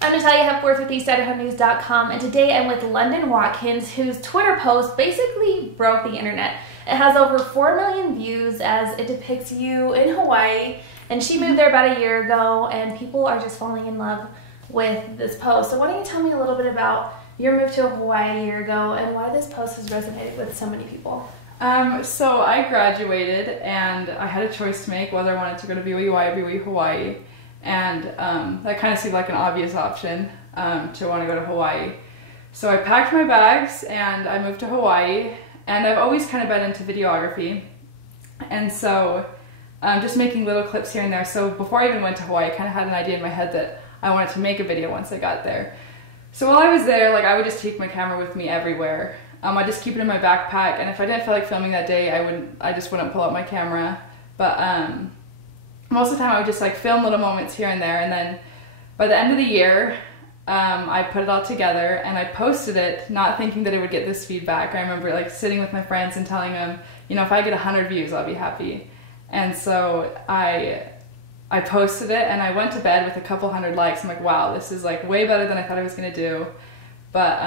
I'm Natalia Hepworth with EastIdahoNews.com, and today I'm with London Watkins, whose Twitter post basically broke the internet. It has over 4 million views as it depicts you in Hawaii, and she moved there about a year ago, and people are just falling in love with this post. So why don't you tell me a little bit about your move to Hawaii a year ago and why this post has resonated with so many people? So I graduated and I had a choice to make whether I wanted to go to BYU or BYU Hawaii, and that kind of seemed like an obvious option to want to go to Hawaii. So I packed my bags and I moved to Hawaii, and I've always kind of been into videography, and so just making little clips here and there. So before I even went to Hawaii, I kind of had an idea in my head that I wanted to make a video once I got there. So while I was there, like, I would just take my camera with me everywhere. I just keep it in my backpack, and if I didn't feel like filming that day, I just wouldn't pull out my camera. But most of the time I would just like film little moments here and there, and then by the end of the year, I put it all together and I posted it, not thinking that it would get this feedback. I remember like sitting with my friends and telling them, you know, if I get 100 views, I'll be happy. And so I posted it and I went to bed with a couple hundred likes. I'm like, wow, this is like way better than I thought I was gonna do. But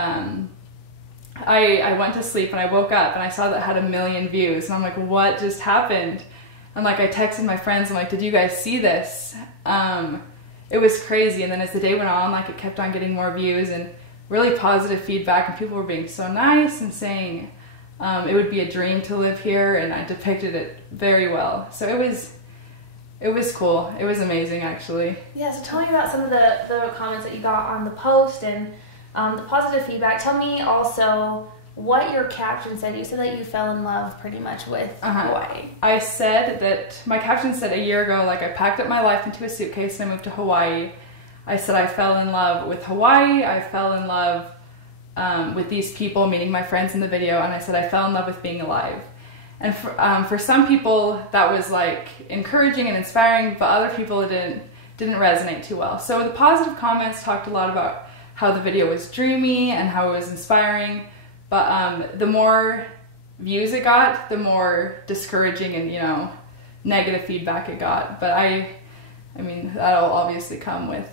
I went to sleep and I woke up and I saw that it had 1 million views, and I'm like, what just happened? And like I texted my friends, I'm like, did you guys see this? It was crazy. And then as the day went on, like, it kept on getting more views and really positive feedback, and people were being so nice and saying it would be a dream to live here, and I depicted it very well. So it was cool. It was amazing, actually. Yeah, so tell me about some of the comments that you got on the post and the positive feedback. Tell me also what your caption said. You said that you fell in love pretty much with Hawaii. I said that, my caption said, a year ago, like, I packed up my life into a suitcase and I moved to Hawaii. I said I fell in love with Hawaii, I fell in love with these people, meeting my friends in the video, and I said I fell in love with being alive. And for some people that was like encouraging and inspiring, but other people it didn't resonate too well. So the positive comments talked a lot about how the video was dreamy and how it was inspiring, but the more views it got, the more discouraging and, you know, negative feedback it got. But I mean, that'll obviously come with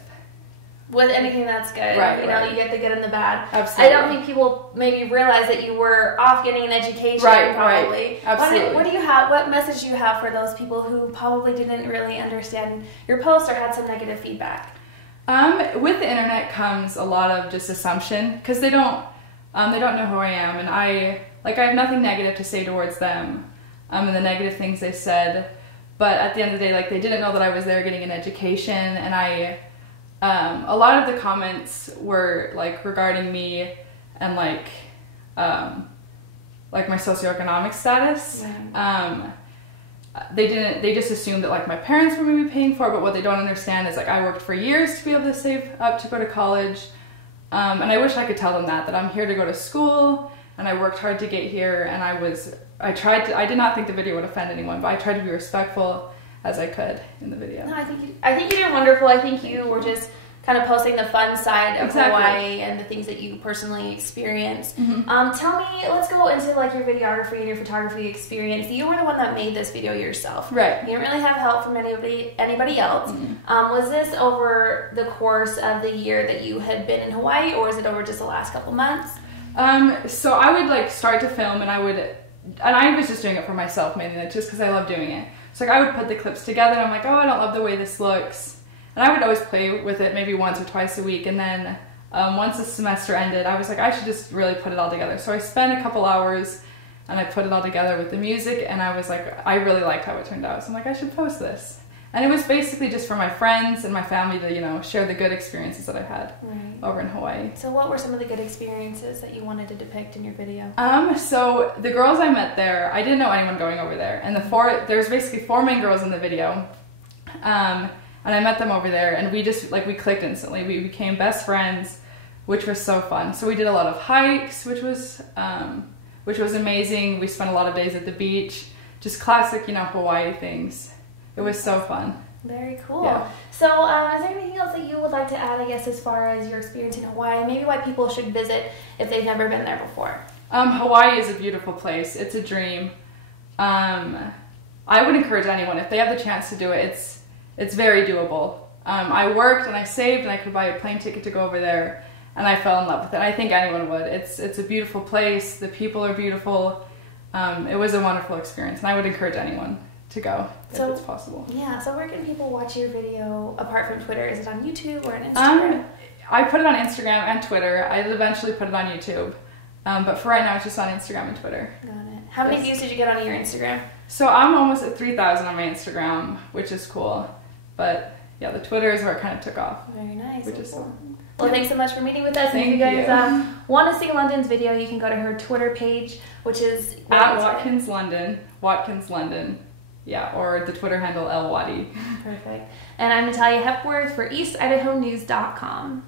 anything that's good. Right, you know, you get the good and the bad. Absolutely. I don't think people maybe realize that you were off getting an education. Right, probably. right. Absolutely. What do you have? What message do you have for those people who probably didn't really understand your post or had some negative feedback? With the internet comes a lot of just assumption, because they don't know who I am, and I have nothing negative to say towards them, and the negative things they said. But at the end of the day, like, they didn't know that I was there getting an education, and a lot of the comments were like regarding me and like my socioeconomic status. Yeah. They just assumed that like my parents were maybe paying for it, but what they don't understand is like I worked for years to be able to save up to go to college. And I wish I could tell them that I'm here to go to school, and I worked hard to get here, and I did not think the video would offend anyone, but I tried to be respectful as I could in the video. No, I think you did wonderful. I think you were just kind of posting the fun side of Hawaii and the things that you personally experienced. Tell me, let's go into like your videography and your photography experience. You were the one that made this video yourself. Right. You didn't really have help from anybody else. Was this over the course of the year that you had been in Hawaii, or was it over just the last couple months? So I would like start to film, and I was just doing it for myself mainly, like, just because I love doing it. So like I would put the clips together and I'm like, oh, I don't love the way this looks. And I would always play with it maybe once or twice a week. And then once the semester ended, I was like, I should just really put it all together. So I spent a couple hours and I put it all together with the music, and I was like, I really liked how it turned out. So I'm like, I should post this. And it was basically just for my friends and my family to, you know, share the good experiences that I had over in Hawaii. So what were some of the good experiences that you wanted to depict in your video? So the girls I met there, I didn't know anyone going over there. And there's basically 4 main girls in the video. And I met them over there, and we just, like, we clicked instantly. We became best friends, which was so fun. So we did a lot of hikes, which was amazing. We spent a lot of days at the beach, just classic, you know, Hawaii things. It was so fun. Very cool. Yeah. So is there anything else that you would like to add, I guess, as far as your experience in Hawaii, maybe why people should visit if they've never been there before? Hawaii is a beautiful place. It's a dream. I would encourage anyone, if they have the chance to do it, it's very doable. I worked and I saved and I could buy a plane ticket to go over there, and I fell in love with it. I think anyone would. It's a beautiful place. The people are beautiful. It was a wonderful experience, and I would encourage anyone to go if it's possible. Yeah, so where can people watch your video apart from Twitter? Is it on YouTube or on Instagram? I put it on Instagram and Twitter. I'll eventually put it on YouTube. But for right now, it's just on Instagram and Twitter. Got it. How many views did you get on your Instagram? So I'm almost at 3,000 on my Instagram, which is cool. But yeah, the Twitter is where it kind of took off. Very nice. Which is cool. Well, thanks so much for meeting with us. And if you guys want to see London's video, you can go to her Twitter page, which is at Watkins London. Watkins London. Yeah, or the Twitter handle LWatty. Perfect. And I'm Natalia Hepworth for EastIdahoNews.com.